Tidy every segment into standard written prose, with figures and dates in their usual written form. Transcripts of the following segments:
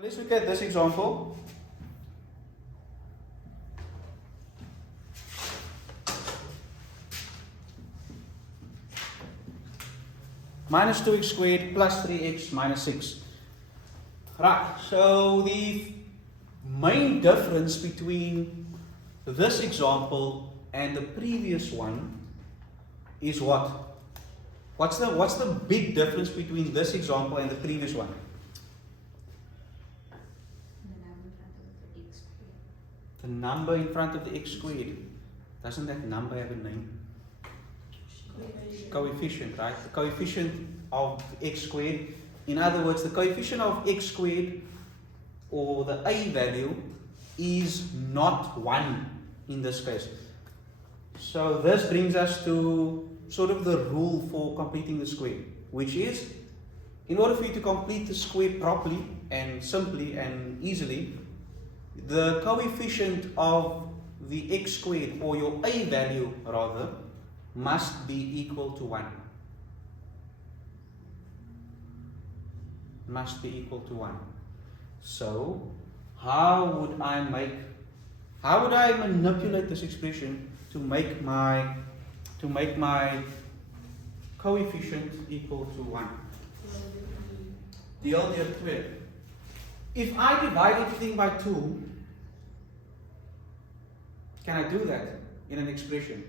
So let's look at this example. Minus 2x squared plus 3x minus 6. Right, so the main difference between this example and the previous one is what? What's the big difference between this example and the previous one? The number in front of the x squared. Doesn't that number have a name? Coefficient, right? The coefficient of x squared. In other words, the coefficient of x squared, or the a value, is not 1 in this case. So this brings us to sort of the rule for completing the square, which is, in order for you to complete the square properly and simply and easily, the coefficient of the x squared, or your a value rather, must be equal to 1. Must be equal to 1. So, how would I manipulate this expression to make my coefficient equal to 1? Deel deur 2. If I divide everything by 2, can I do that in an expression?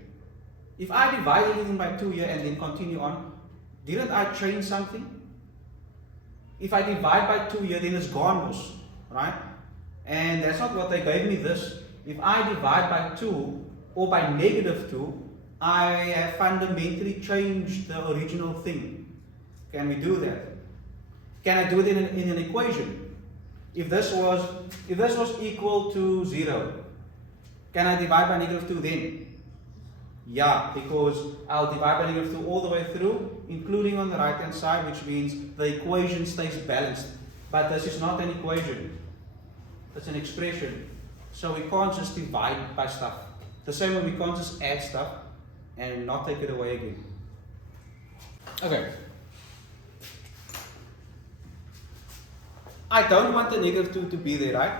If I divide everything by 2 here and then continue on, didn't I change something? If I divide by 2 here, then it's gone, right? And that's not what they gave me this. If I divide by 2 or by negative 2, I have fundamentally changed the original thing. Can we do that? Can I do it in an equation? If this was equal to 0, can I divide by negative 2 then? Yeah, because I'll divide by negative 2 all the way through, including on the right hand side, which means the equation stays balanced. But this is not an equation, it's an expression. So we can't just divide by stuff. The same way we can't just add stuff and not take it away again. Okay. I don't want the negative 2 to be there, right?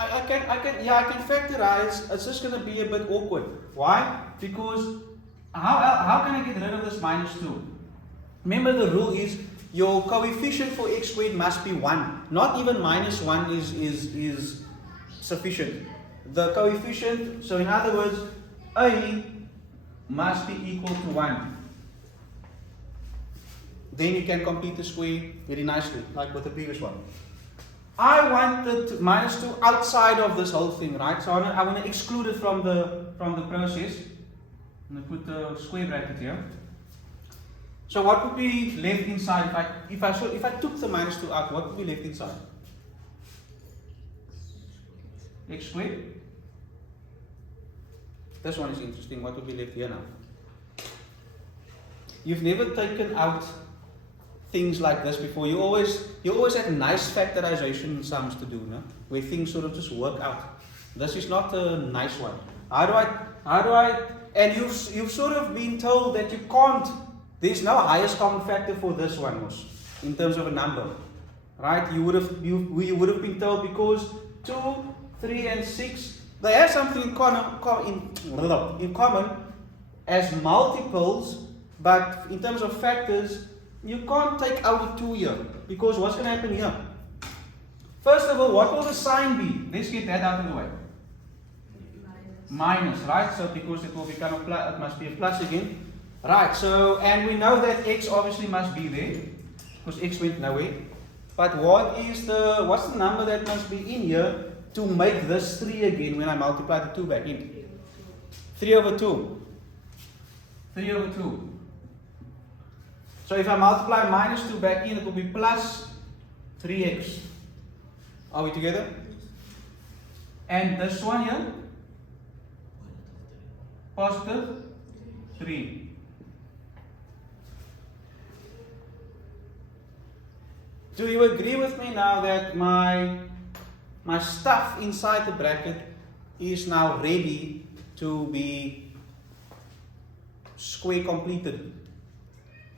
I can factorize. It's just going to be a bit awkward. Why? Because how can I get rid of this minus 2? Remember, the rule is your coefficient for x squared must be 1. Not even minus 1 is sufficient. The coefficient, so in other words, a must be equal to 1. Then you can complete the square very nicely, like with the previous one. I wanted minus 2 outside of this whole thing, right? So I want to exclude it from the process. I'm going to put the square bracket here. So what would be left inside if I took the minus 2 out? What would be left inside? X squared. This one is interesting. What would be left here now? You've never taken out things like this before. You always have nice factorization sums to do, no? Where things sort of just work out. This is not a nice one. How do I? And you've sort of been told that you can't. There's no highest common factor for this one, Mos, in terms of a number, right? You would have been told because 2, 3, and 6 they have something in common as multiples, but in terms of factors, you can't take out a 2 here, because what's going to happen here? First of all, what will the sign be? Let's get that out of the way. Minus, right? So because it will become a plus, it must be a plus again. Right, so, and we know that x obviously must be there, because x went nowhere. But what's the number that must be in here to make this 3 again when I multiply the 2 back in? 3 over 2. 3 over 2. So if I multiply minus 2 back in, it will be plus 3x. Are we together? And this one here, positive 3. Do you agree with me now that my stuff inside the bracket is now ready to be square completed?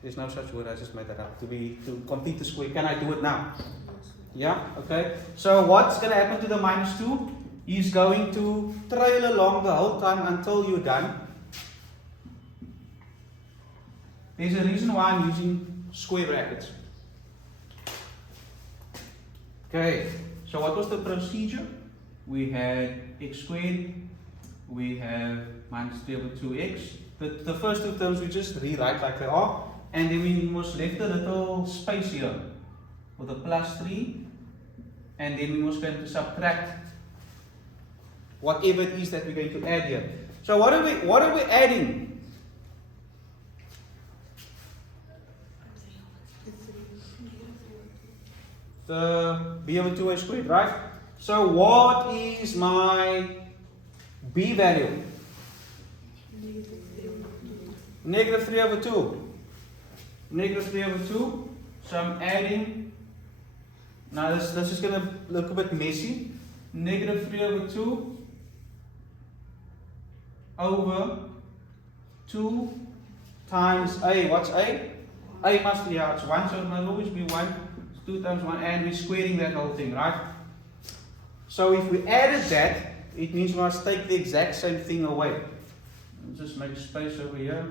There's no such word, I just made that up. To complete the square. Can I do it now? Yeah, okay. So what's going to happen to the minus 2? He's going to trail along the whole time until you're done. There's a reason why I'm using square brackets. Okay, so what was the procedure? We had x squared, we have minus 3 over 2x. The first two terms we just rewrite like they are, and then we must left a little space here for the plus 3, and then we must going to subtract whatever it is that we're going to add here. So what are we adding? The b over 2a squared, right? So what is my b value? Negative 3 over 2. Negative 3 over 2. So I'm adding. Now this is going to look a bit messy. Negative 3 over 2 over 2 times a. What's a? A must be, yeah, it's 1, so it must always be 1. 2 times 1, and we're squaring that whole thing, right? So if we added that, it means we must take the exact same thing away. Let's just make space over here.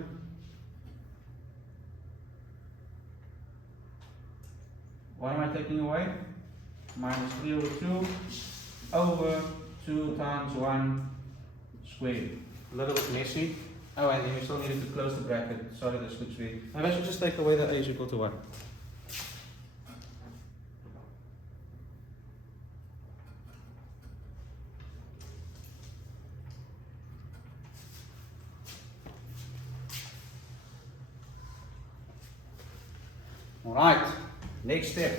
What am I taking away? Minus 3 over 2 over 2 times 1 squared. A little bit messy. Oh, and then we still needed to close the bracket. Sorry, this looks weird. Maybe I should just take away the a is equal to 1. Alright, next step.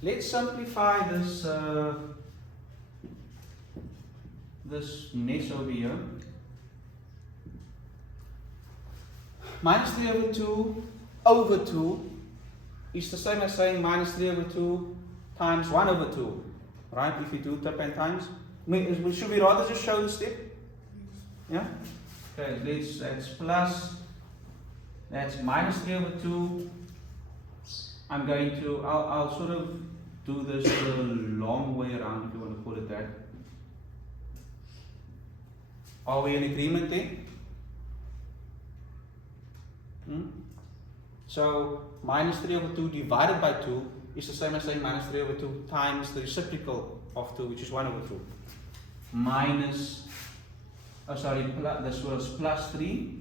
Let's simplify this this mess over here. Minus 3 over 2 is the same as saying minus 3 over 2 times 1 over 2. Right? If you do turpentine times. Should we rather just show the step? Yeah? Okay, that's plus, that's minus 3 over 2. I'm going to, I'll sort of do this the long way around, if you want to call it that. Are we in agreement there? So, minus 3 over 2 divided by 2 is the same as saying minus 3 over 2 times the reciprocal of 2, which is 1 over 2. Minus, this was plus 3,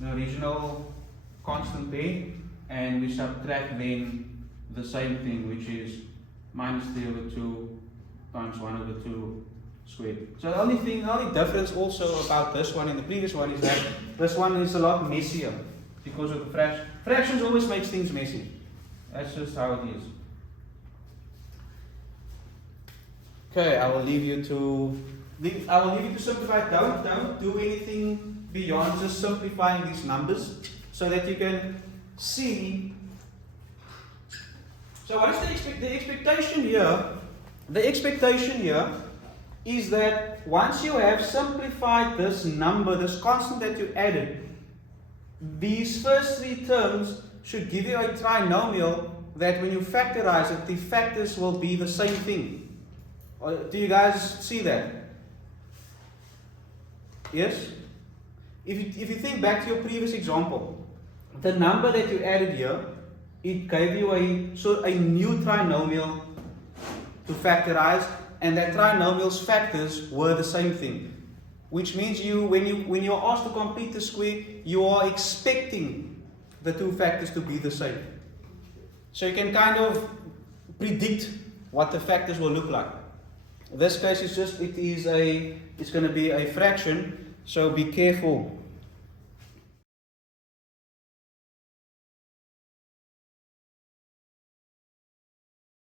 the original constant there, and we subtract then the same thing, which is minus 3 over 2 times 1 over 2 squared. So the only difference also about this one and the previous one is that this one is a lot messier because of the fraction. Fractions always makes things messy. That's just how it is. Okay, I will leave you to simplify. Don't do anything beyond just simplifying these numbers so that you can see. So what is the expectation here? The expectation here is that once you have simplified this number, this constant that you added, these first three terms should give you a trinomial that when you factorize it, the factors will be the same thing. Do you guys see that? Yes? If you think back to your previous example, the number that you added here, it gave you a new trinomial to factorize, and that trinomial's factors were the same thing. Which means when you're asked to complete the square, you are expecting the two factors to be the same. So you can kind of predict what the factors will look like. In this case, it's going to be a fraction, so be careful